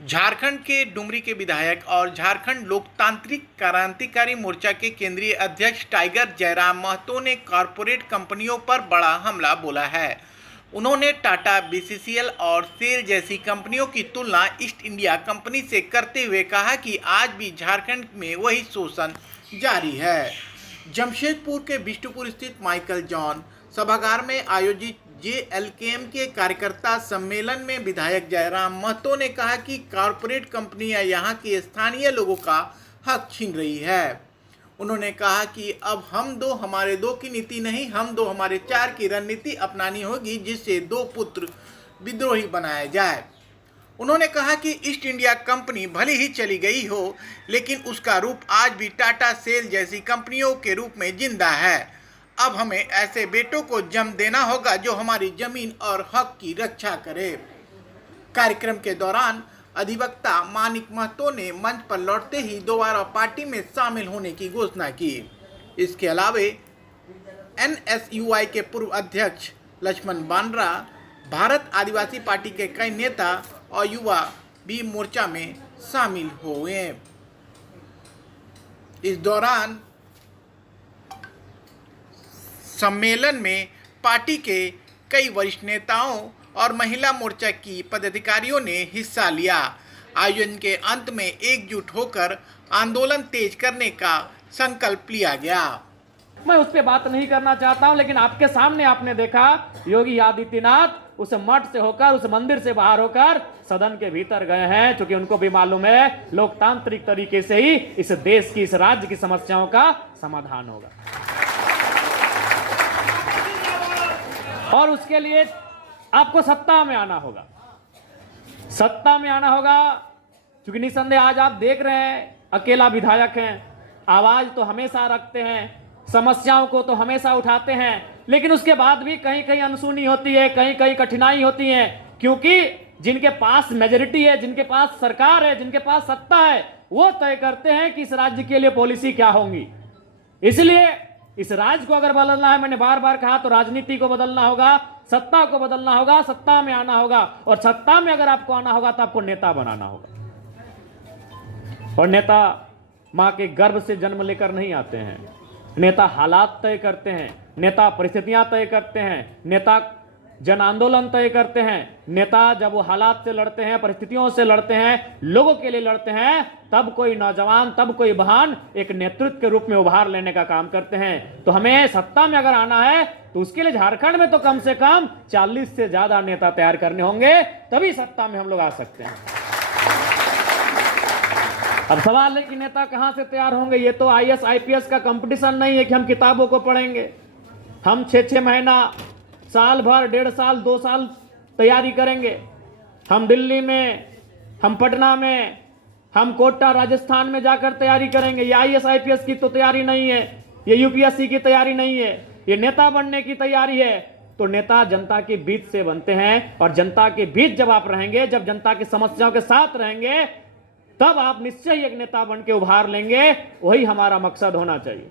झारखंड के डुमरी के विधायक और झारखंड लोकतांत्रिक क्रांतिकारी मोर्चा के केंद्रीय अध्यक्ष टाइगर जयराम महतो ने कॉरपोरेट कंपनियों पर बड़ा हमला बोला है। उन्होंने टाटा, बीसीसीएल और सेल जैसी कंपनियों की तुलना ईस्ट इंडिया कंपनी से करते हुए कहा कि आज भी झारखंड में वही शोषण जारी है। जमशेदपुर के बिष्टुपुर स्थित माइकल जॉन सभागार में आयोजित जेएलकेएम के कार्यकर्ता सम्मेलन में विधायक जयराम महतो ने कहा कि कॉरपोरेट कंपनियां यहां के स्थानीय लोगों का हक छीन रही है। उन्होंने कहा कि अब हम दो हमारे दो की नीति नहीं, हम दो हमारे चार की रणनीति अपनानी होगी, जिससे दो पुत्र विद्रोही बनाया जाए। उन्होंने कहा कि ईस्ट इंडिया कंपनी भले ही चली गई हो, लेकिन उसका रूप आज भी टाटा, सेल जैसी कंपनियों के रूप में जिंदा है। अब हमें ऐसे बेटों को जन्म देना होगा जो हमारी जमीन और हक की रक्षा करे। कार्यक्रम के दौरान अधिवक्ता मानिक महतो ने मंच पर लौटते ही दोबारा पार्टी में शामिल होने की घोषणा की। इसके अलावे एनएसयूआई के पूर्व अध्यक्ष लक्ष्मण बांद्रा, भारत आदिवासी पार्टी के कई नेता और युवा भी मोर्चा में शामिल हुए। इस दौरान सम्मेलन में पार्टी के कई वरिष्ठ नेताओं और महिला मोर्चा की पदाधिकारियों ने हिस्सा लिया। आयोजन के अंत में एकजुट होकर आंदोलन तेज करने का संकल्प लिया गया। मैं उस पर बात नहीं करना चाहता हूं, लेकिन आपके सामने आपने देखा योगी आदित्यनाथ उस मठ से होकर, उस मंदिर से बाहर होकर सदन के भीतर गए हैं, क्योंकि उनको भी मालूम है लोकतांत्रिक तरीके से ही इस देश की, इस राज्य की समस्याओं का समाधान होगा। और उसके लिए आपको सत्ता में आना होगा, सत्ता में आना होगा, क्योंकि निसंदेह आज आप देख रहे हैं अकेला विधायक हैं, आवाज तो हमेशा रखते हैं, समस्याओं को तो हमेशा उठाते हैं, लेकिन उसके बाद भी कहीं कहीं अनसुनी होती है, कहीं कहीं कठिनाई होती है, क्योंकि जिनके पास मेजोरिटी है, जिनके पास सरकार है, जिनके पास सत्ता है, वो तय करते हैं कि इस राज्य के लिए पॉलिसी क्या होंगी। इसलिए इस राज्य को अगर बदलना है, मैंने बार बार कहा, तो राजनीति को बदलना होगा, सत्ता को बदलना होगा, सत्ता में आना होगा, और सत्ता में अगर आपको आना होगा तो आपको नेता बनाना होगा। और नेता मां के गर्भ से जन्म लेकर नहीं आते हैं, नेता हालात तय करते हैं, नेता परिस्थितियां तय करते हैं, नेता जन आंदोलन तय करते हैं। नेता जब वो हालात से लड़ते हैं, परिस्थितियों से लड़ते हैं, लोगों के लिए लड़ते हैं, तब कोई नौजवान, तब कोई बहान एक नेतृत्व के रूप में उभार लेने का काम करते हैं। तो हमें सत्ता में अगर आना है तो उसके लिए झारखंड में तो कम से कम 40 से ज्यादा नेता तैयार करने होंगे, तभी सत्ता में हम लोग आ सकते हैं। अब सवाल है कि नेता कहां से तैयार होंगे। ये तो आईएएस आईपीएस का कंपटीशन नहीं है कि हम किताबों को पढ़ेंगे। हम 6-6 महीना, साल भर, 1.5 साल, 2 साल तैयारी करेंगे। हम दिल्ली में, हम पटना में, हम कोटा राजस्थान में जाकर तैयारी करेंगे। ये आईएएस आईपीएस की तो तैयारी नहीं है, ये यूपीएससी की तैयारी नहीं है, ये नेता बनने की तैयारी है। तो नेता जनता के बीच से बनते हैं, और जनता के बीच जब आप रहेंगे, जब जनता की समस्याओं के साथ रहेंगे, तब आप निश्चय एक नेता बन के उभार लेंगे। वही हमारा मकसद होना चाहिए।